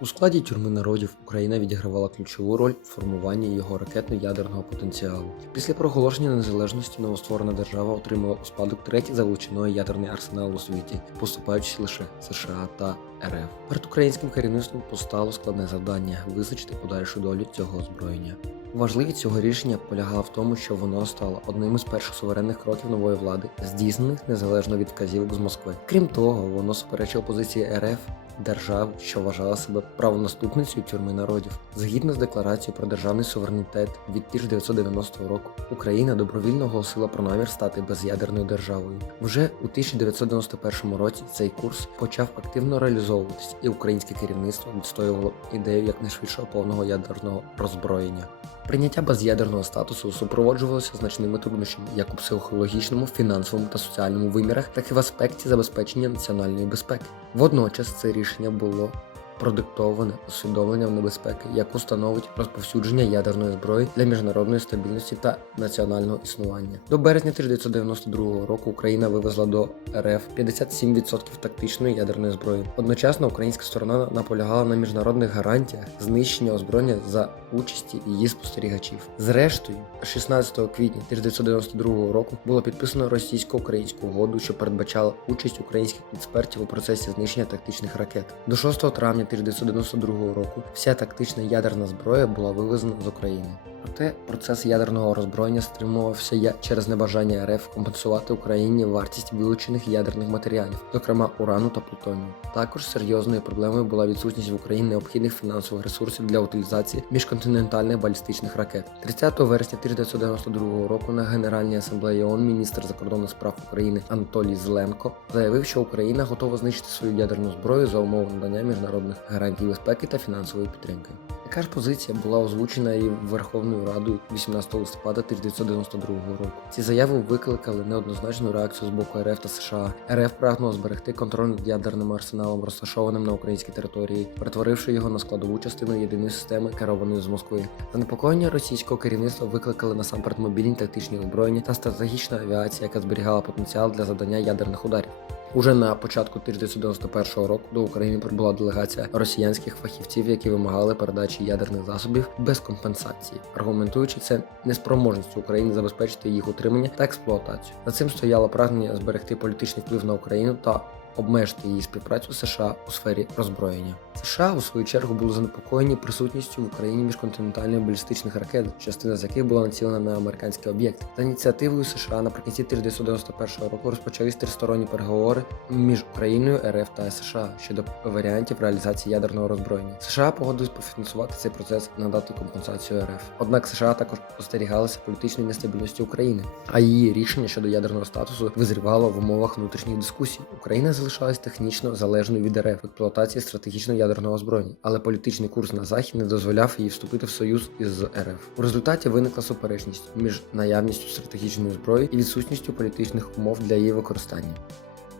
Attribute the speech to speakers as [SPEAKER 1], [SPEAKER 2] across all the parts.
[SPEAKER 1] У складі тюрми народів Україна відігравала ключову роль в формуванні його ракетно-ядерного потенціалу. Після проголошення незалежності новостворена держава отримала у спадок третій за величиною ядерний арсенал у світі, поступаючись лише США та РФ. Перед українським керівництвом постало складне завдання визначити подальшу долю цього озброєння. Важливість цього рішення полягала в тому, що воно стало одним із перших суверенних кроків нової влади, здійснених незалежно від вказівок з Москви. Крім того, воно суперечило позиції РФ держав, що вважала себе правонаступницею тюрми народів. Згідно з декларацією про державний суверенітет від 1990 року, Україна добровільно оголосила про намір стати без'ядерною державою. Вже у 1991 році цей курс почав активно реалізовуватись, і українське керівництво відстоювало ідею якнайшвидшого повного ядерного роззброєння. Прийняття без'ядерного статусу супроводжувалося значними труднощами як у психологічному, фінансовому та соціальному вимірах, так і в аспекті забезпечення національної безпеки. Водночас це рішення було продиктоване усвідомленням небезпеки, яку становить розповсюдження ядерної зброї для міжнародної стабільності та національного існування. До березня 1992 року Україна вивезла до РФ 57% тактичної ядерної зброї. Одночасно українська сторона наполягала на міжнародних гарантіях знищення озброєння за участі її спостерігачів. Зрештою, 16 квітня 1992 року було підписано російсько-українську угоду, що передбачала участь українських експертів у процесі знищення тактичних ракет. До 6 травня 1992 року вся тактична ядерна зброя була вивезена з України. Проте процес ядерного роззброєння стримувався через небажання РФ компенсувати Україні вартість вилучених ядерних матеріалів, зокрема урану та плутонію. Також серйозною проблемою була відсутність в Україні необхідних фінансових ресурсів для утилізації міжконтинентальних балістичних ракет. 30 вересня 1992 року на Генеральній асамблеї ООН міністр закордонних справ України Анатолій Зеленко заявив, що Україна готова знищити свою ядерну зброю за умови надання міжнародних гарантій безпеки та фінансової підтримки. Така ж позиція була озвучена і Верховною Радою 18 листопада 1992 року. Ці заяви викликали неоднозначну реакцію з боку РФ та США. РФ прагнула зберегти контроль над ядерним арсеналом, розташованим на українській території, перетворивши його на складову частину єдиної системи, керованої з Москви. Занепокоєння російського керівництва викликали насамперед мобільні тактичні озброєння та стратегічна авіація, яка зберігала потенціал для завдання ядерних ударів. Уже на початку 1991 року до України прибула делегація росіянських фахівців, які вимагали передачі ядерних засобів без компенсації, аргументуючи це неспроможністю України забезпечити їх утримання та експлуатацію. За цим стояло прагнення зберегти політичний вплив на Україну та обмежити її співпрацю США у сфері роззброєння. США у свою чергу були занепокоєні присутністю в Україні міжконтинентальних балістичних ракет, частина з яких була націлена на американські об'єкти. За ініціативою США наприкінці 1991 року розпочались тристоронні переговори між Україною, РФ та США щодо варіантів реалізації ядерного роззброєння. США погодились пофінансувати цей процес і надати компенсацію РФ. Однак США також остерігалися політичної нестабільності України, а її рішення щодо ядерного статусу визрівало в умовах внутрішніх дискусій. Україна залишалась технічно залежною від РФ експлуатації стратегічного ядерного озброєння, але політичний курс на захід не дозволяв їй вступити в союз із РФ. У результаті виникла суперечність між наявністю стратегічної зброї і відсутністю політичних умов для її використання.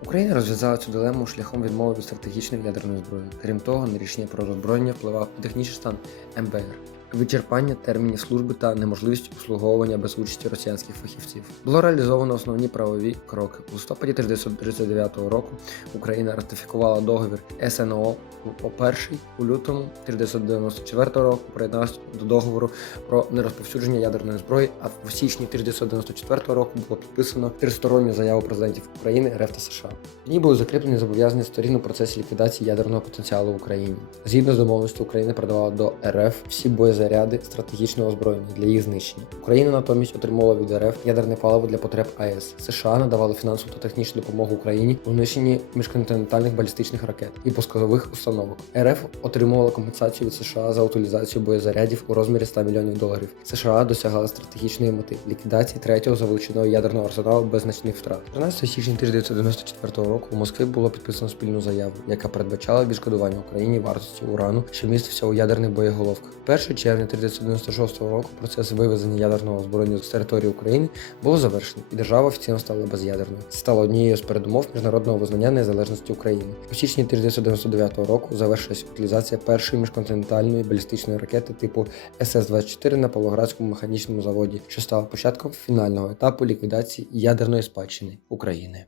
[SPEAKER 1] Україна розв'язала цю дилему шляхом відмови від стратегічної ядерної зброї. Крім того, на рішення про роззброєння впливав технічний стан МБР, вичерпання термінів служби та неможливість обслуговування без участі росіянських фахівців. Було реалізовано основні правові кроки. У листопаді 1939 року Україна ратифікувала договір СНО о перший у лютому 1994 року приєдналася до договору про нерозповсюдження ядерної зброї. А в січні 1994 року було підписано тристоронню заяву президентів України, РФ та США. В ній були закріплені зобов'язання сторін у процесі ліквідації ядерного потенціалу в Україні. Згідно з домовленістю, Україна передавала до РФ всі боєзаряди стратегічного озброєння для їх знищення. Україна натомість отримувала від РФ ядерне паливо для потреб АЕС. США надавали фінансову та технічну допомогу Україні у знищенні міжконтинентальних балістичних ракет і пускових установок. РФ отримувала компенсацію від США за утилізацію боєзарядів у розмірі 100 мільйонів доларів. США досягали стратегічної мети ліквідації третього за величиною ядерного арсеналу без значних втрат. 13 січня 1994 року у Москві було підписано спільну заяву, яка передбачала відшкодування Україні вартості урану, що містився у ядерних боєголовках. 1 червня 1996 року процес вивезення ядерного озброєння з території України було завершено, і держава офіційно стала без'ядерною. Це стало однією з передумов міжнародного визнання незалежності України. У січні 1999 року завершилась утилізація першої міжконтинентальної балістичної ракети типу СС-24 на Павлоградському механічному заводі, що стала початком фінального етапу ліквідації ядерної спадщини України.